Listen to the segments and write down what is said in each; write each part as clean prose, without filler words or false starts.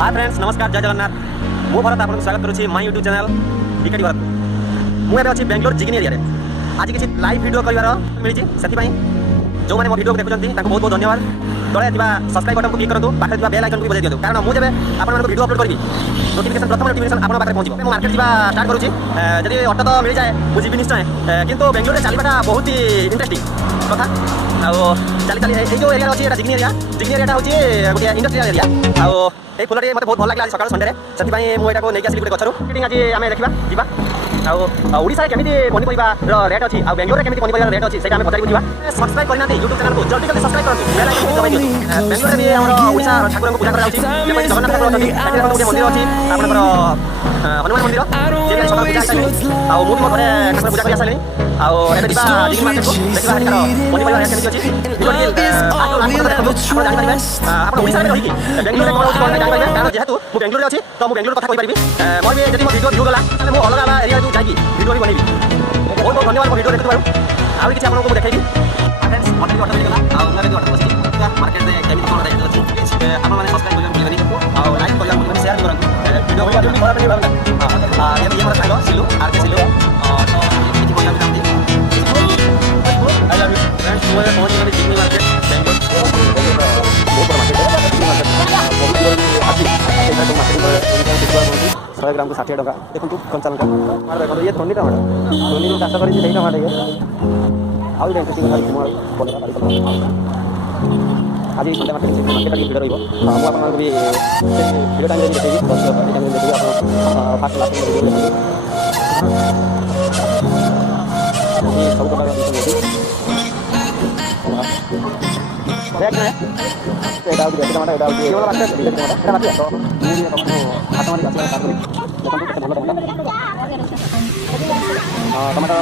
Hi friends नमस्कार जय जगन्नाथ मु भरत आपको स्वागत करुच्ची माय यूट्यूब चैनल टिकेट भरत मुझे अच्छी बेंगलोर जिगिनी एरिया आज किसी लाइव वीडियो कर मिली से जो मैंने मो वीडियो देखुं बहुत बहुत धन्यवाद तले सब्सक्राइब बटन को क्लिक करूँ पाखे बेल आइकन को बजाई दिखाँ कारण मुझे आपको वीडियो अपलोड करी नोटिफिकेशन प्रथम नोटिफिकेशन आप पाखे पहुँचे मुझे मार्केट जावा स्टार्ट करुच्ची जब ऑटो तो मिल जाए मुझे निश्चय किंतु बेंगलोर में चलवाटा बहुत ही इंटरेस्टिंग कथा चली चली जो एरिया अच्छी जिगिनी एरिया हूँ गोटे इंडस्ट्रियल एरिया आउ ये फुलटी मतलब बहुत भल लगे आज सकाल संडे से मुझे नहीं आसली गोटे गचरू आज आम देखा ओडिशा केमी पनीपरिया रेट अच्छी आ बेंगलोर केमी पनीपरिया रेट अच्छी से पचार जा सब्सक्राइब करना यूट्यूब चैनल को जल्दी जल्दी सब्सक्राइब करूँ बेल आइकन दबाई दिखाँ बेंगलोर में आम ओडिशा ठाकुर को पूजा कर जगन्नाथ ठाकुर अच्छी गोटे मंदिर अच्छी आपंकर हनुमान मंदिर जी सकाल पूजा कर मुझे मोटे ठाकुर पूजा कर सारे आगे मार्केट को देखा पनीपरिया रेट केमी अच्छी आप ओडिशा में रही बेंगलोर में कौन जानपारे कारण जेहेतु मुझे बेंगलोर अच्छी तो मुझे बेंगलोर कथा कही मोर भी जब वीडियो व्यू गला मुझे अलग अलग एरिया जाकि वीडियो भी बनैबी बहुत बहुत धन्यवाद वीडियो देखते आउ कि आपको देखी फ्रेंड्स मत भी ऑटो मिलगला आगे ऑटो बस मार्केट में केमी कौन रेट अच्छी प्लीज आप सब्सक्राइब करनी और लाइक कर शेयर भी करूँ वीडियो ये मोर सांग सिलू आर के सिलू तो किसी बोला भी आई लव यू फ्रेंड्स मुझे पहुँच गली जिग्नी मार्केट बेंगलोर बहुत बड़ा मार्केट 100 ग्राम को 60 टका देखो कंचा लंका देखो ये 20 टका 20 चाष कर 2 टका टे आउ इंटरेस्टिंग आज संडे मार्केट मार्केट भिड़ रही मुझे भी भिडियो टाइम देखिए देखिए आप फास्ट लास्ट वीडियो सब प्रकार रेट है एटा देखि टमाटर एटा ये वाला बात है एटा बात है तो ये हाथ मारी बात कर देखो केते भलो टमाटर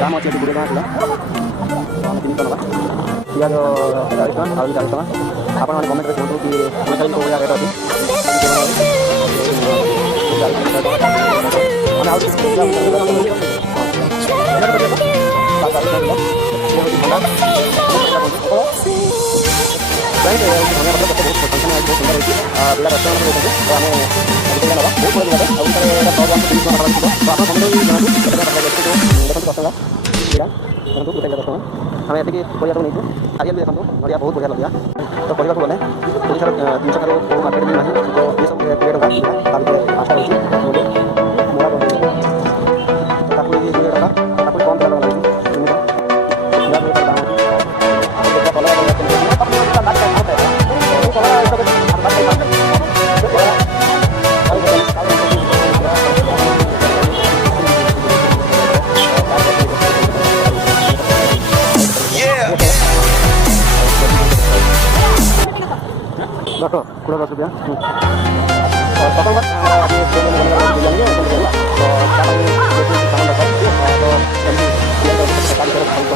दाम अछि 2 टका किलो हम 3 टका पियाज 40 टका आलू 40 टका आपण माने कमेंट रे कहू कि कोन को रेट अछि हम हमें एति परिया तो नहीं नारियल भी देखो नड़िया बहुत बढ़िया लगे तो परिया को गले 300 को मार्केट में नहीं तो ये सब रेट होगा ताकि आशा होची मोरा तो ताकि ये टका ताकि कम टका लगे देखो कुड़ा 10 रुपया और पकड़ मत ये बिरयानी है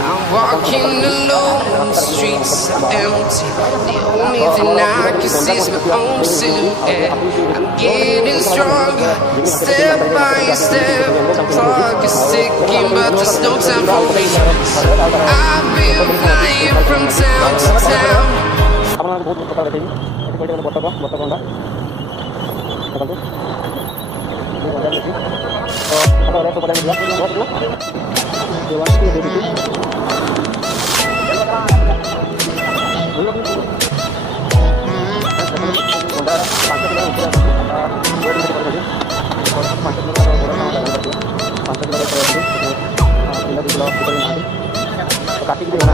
I'm walking alone, the streets are empty. The only thing I can see is my own silhouette. I'm getting stronger, step by step. The clock is ticking, but there's no time for me. I've been flying from town to town. আপনারা বহুত কথা দেখেন এটি কইতে গেলে বটকা বটকাটা দেখো এই বাজার দেখি তো আমরা রেট করে দিলাম বটকা দেওয়া কি দেখি ওটা 5 টাকা উপরে আছে ওয়েট করে দিই 5 টাকা করে আছে 5 টাকা করে আছে এটা দিলো উপরে না তো কাটি দিই না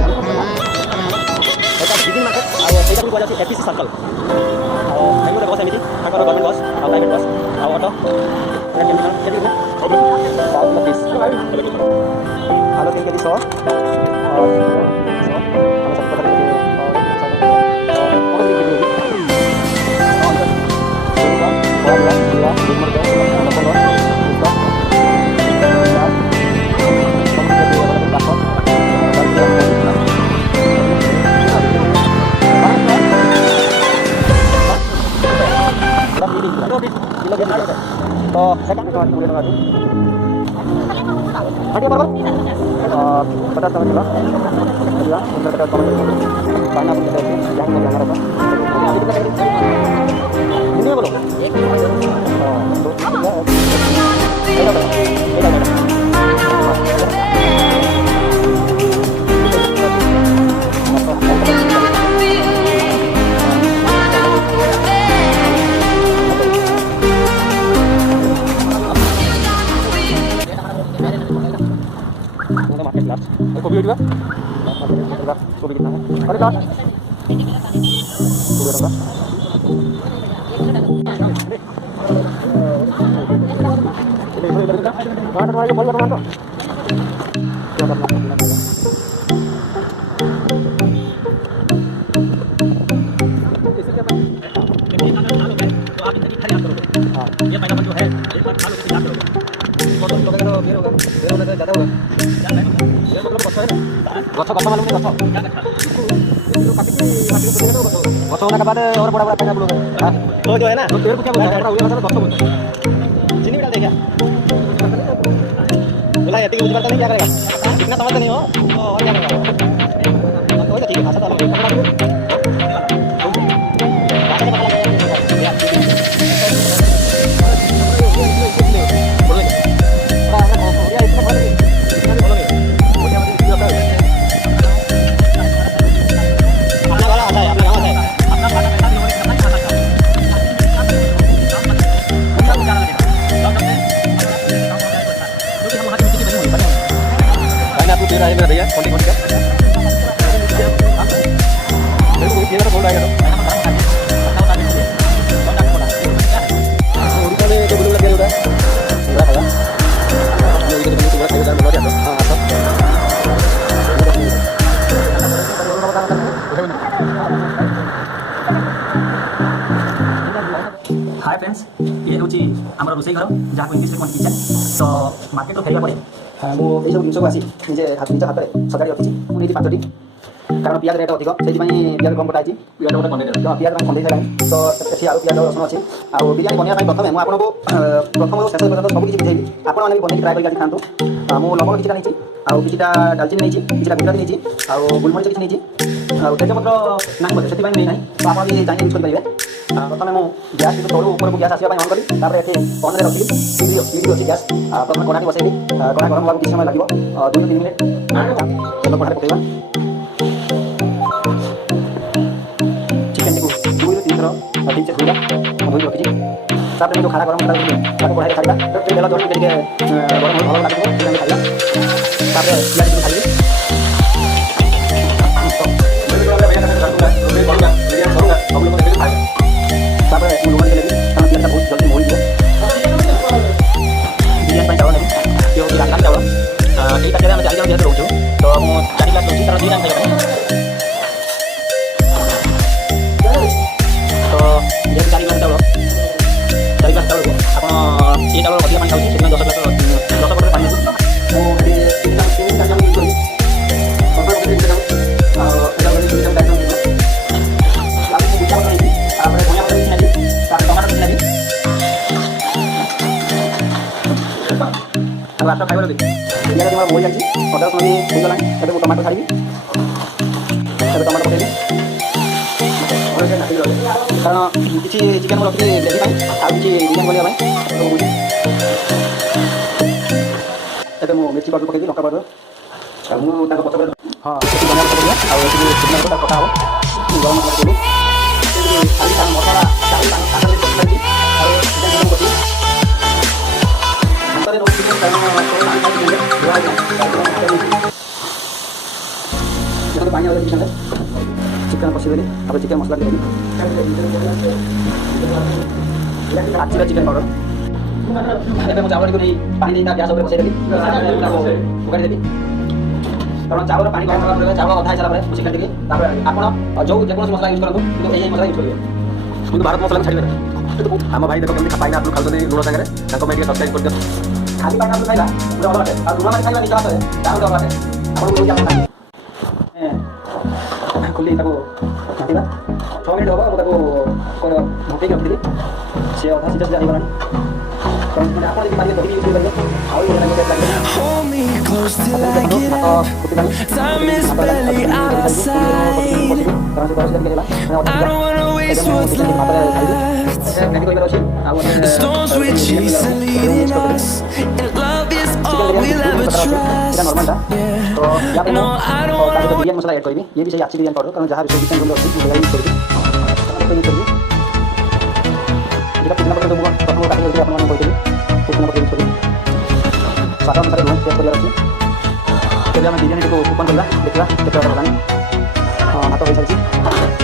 এটা বিগিন মার্কেট আর এটা পুরো আছে এপিসি সার্কেল আর এগুলো বস এমিতি তারপর গভর্নমেন্ট বস আর প্রাইভেট বস আর অটো এটা কেমন কেটে দিবেন আলু পিস আলু কেটে দিছো আর আমরা সব কথা বলি तो सेकंड में पूरे लगा दूं हटिए बराबर 50 टका किलो या 15 टका कम पाना पड़ता है यहाँ में हमारा हिंदी में बोलो ହେଇଯିବା କୋବି କିନା ଅରେ ଲା କୋବି ରଖା ये पहला जो है एक बार खा लो तो याद करोगे तो तुम लोगों का बेर होगा ज्यादा होगा ये मतलब गछ है गछ गछ मालूम नहीं गछ होने के बाद और बड़ा बड़ा पैदा बोलोगे तो जो है ना तो पेड़ को क्या बोलते हैं उड़िया भाषा में गछ बोलते हैं चीनी भी डाल दे क्या बोला ये यूज करता नहीं क्या करेगा इतना समझते नहीं हो तो और क्या करेगा तो ठीक है भाषा तो अलग है भैया कौन कौन क्या मेरे को ये वाला बोल रहा है उड़ीसा में तो बोलूंगा क्या होता है पूरा खाया ये इधर भी पूरा खाया जाता है हां हाय फ्रेंड्स ये होची हमर रोसई घर जहाँ को इंग्लिश में कोन किचन तो मार्केट तो फेरिया पड़े ମୁଁ ଏଇସବୁ ଜିନିଷକୁ ଆସି ନିଜେ ନିଜ ହାତରେ ସଜାଡ଼ି ରଖିଛି ମୁଁ ନେଇଛି 5ଟି କାରଣ ପିଆଜ ରେଟ୍ ଅଧିକ ସେଇଥିପାଇଁ ପିଆଜ କମ୍ କଟା ହେଇଛି ପିଆଜ ଗୋଟେ କଣ୍ଡେଇ ପିଆଜ ପାଇଁ କଣ୍ଡେଇ ସାରିଲାଣି ତ ଏଠି ଆଳୁ ପିଆଜ ରସୁଣ ଅଛି ଆଉ ବିରିୟାନୀ ବନେଇବା ପାଇଁ ପ୍ରଥମେ ମୁଁ ଆପଣଙ୍କୁ ପ୍ରଥମରୁ ଶେଷ ପର୍ଯ୍ୟନ୍ତ ସବୁ କିଛି ବୁଝେଇବି ଆପଣମାନେ ବି ବନେଇକି ଟ୍ରାଏ କରିକି ଆଜି ଖାଆନ୍ତୁ ମୁଁ ଲବଙ୍ଗ କିଛିଟା ନେଇଛି ଆଉ କିଛିଟା ଡାଲଚିନି ନେଇଛି କିଛିଟା ଗୁଜରାତି ନେଇଛି ଆଉ ଗୋଲମରିଚ କିଛି ନେଇଛି ଆଉ ତେଜପତ୍ର ନାହିଁ ବୋଧେ ସେଥିପାଇଁ ନେଇ ନାହିଁ ତ ଆପଣ ବି ଚାହିଁଲେ ୟୁଜ୍ କରିପାରିବେ ପ୍ରଥମେ ମୁଁ ଗ୍ୟାସ୍ ତଳୁ ଉପରକୁ ଗ୍ୟାସ୍ ଆସିବା ପାଇଁ ଅନ୍ କଲି ତାପରେ ଏଠି ଅନ୍ରେ ରଖିଲି ଲିଡ୍ ଅଛି ଗ୍ୟାସ୍ ପ୍ରଥମେ କଡ଼ାଟି ବସେଇଲି କଡ଼ା ଗରମ ହେବାକୁ କିଛି ସମୟ ଲାଗିବ 2-3 ମିନିଟ୍ ତେଲ କଡ଼ାରେ ପକାଇବା ଚିକେନ୍ଟିକୁ 2-3 ଥର ଠିକ୍ସେ ଧୋଇବା ଧୋଇ ରଖିଛି ତାପରେ ଯେଉଁ ଖାଡ଼ା ଗରମ ତାକୁ କଡ଼ାଇରେ ଛାଡ଼ିବା ତେଲ ଜଷ୍ଟ ଟିକେ ଗରମ ଭଲ ଲାଗିବ ସେଇଟା ଆମେ ଖାଇବା ତାପରେ ପିଆଜ ଟିକେ ଛାଡ଼ିବି ତାପରେ ମୁଁ ଲୁଣ ଟିକେ ଦେବି କାରଣ ପିଆଜଟା ବହୁତ ଜଲ୍ଦି ମରିଯିବ ବିରିୟାନୀ ପାଇଁ ଚାଉଳ ନେବି ଯେଉଁ ରାଜଧାନୀ ଚାଉଳ ଏଇ ପାଖରେ ଆମେ 4 ଜଣ ଯେହେତୁ ରହୁଛୁ ତ ମୁଁ 4 ଗ୍ଲାସ୍ ରହୁଛି ତାର 2 ଟାଇମ୍ ଖାଇବା ପାଇଁ ତ ଯେହେତୁ 4 ଗ୍ଲାସ୍ ଚାଉଳକୁ ଆପଣ ଏ ଚାଉଳ ଅଧିକ ପାଣି ଖାଉଛି ସେଥିପାଇଁ 10 ବଟରେ ପାଣି ନେବୁ ମୁଁ रास्ता खाइबार देखिए बिरियानी तुम्हारा बोल जाए अदा रसुण भी हो गला टमाटो छाड़ी टमाटो पकड़ कारण किसी चिकेन को रखी ग्रेवी आउ कि बिरियानी बनवा तो मुझे मिर्ची पाउडर पकड़ी लंका पाउडर मुझे पचर हाँ धनिया पत्र दिया कटा हम गरम मसला देवी मसला पानी चिकेन कषिदेली चिकेन मसला देवी आखिर चिकेन पाउडर मुझे चावल को नहीं पानी नहीं गैस बसई देवी उगाड़ी देवी कारण चावल पानी गरम होगा चावल अधा सारा चिकेन टी आप जो जेकोसी मसला यूज करूँ यही मसला यूज करेंगे क्योंकि भारत मसला छाड़ी आम भाई देख कमी पाइन आपको खाते लुण सागर सब्सक्राइब कर खाली पाइन आपको खाइला लुण बाटे लुण मैंने खाइबा निशा बाटे बाटे आपको खुली घाटा 6 मिनट हम घोटे रखी सी अधा सीधा सीधा होगा आप दही यूज करेंगे Hold me close till I get up. Time is barely on our side. I don't wanna waste what's left. The storms we chase are leading us, and love is all we'll ever trust. Yeah. No, I don't wanna. Biryani मसला add करी ये भी सही अच्छी biryani powder कारण जहाँ भी chicken role अच्छी यूज करी যেটা পুদিনা পত্র দেবো প্রথমে কাটি দিয়ে আপনাদের বলতে পুদিনা পত্র यूज করি स्वाद अनुसार लुण टेस्ट करिया अछि ତେବେ ଆମେ ବିରିୟାନୀଟିକୁ ଓପନ୍ କରିବା ଦେଖିବା କେତେ ଅର୍ଡ଼ର ହେଲାଣି। ଭାତ ହୋଇସାରିଛି।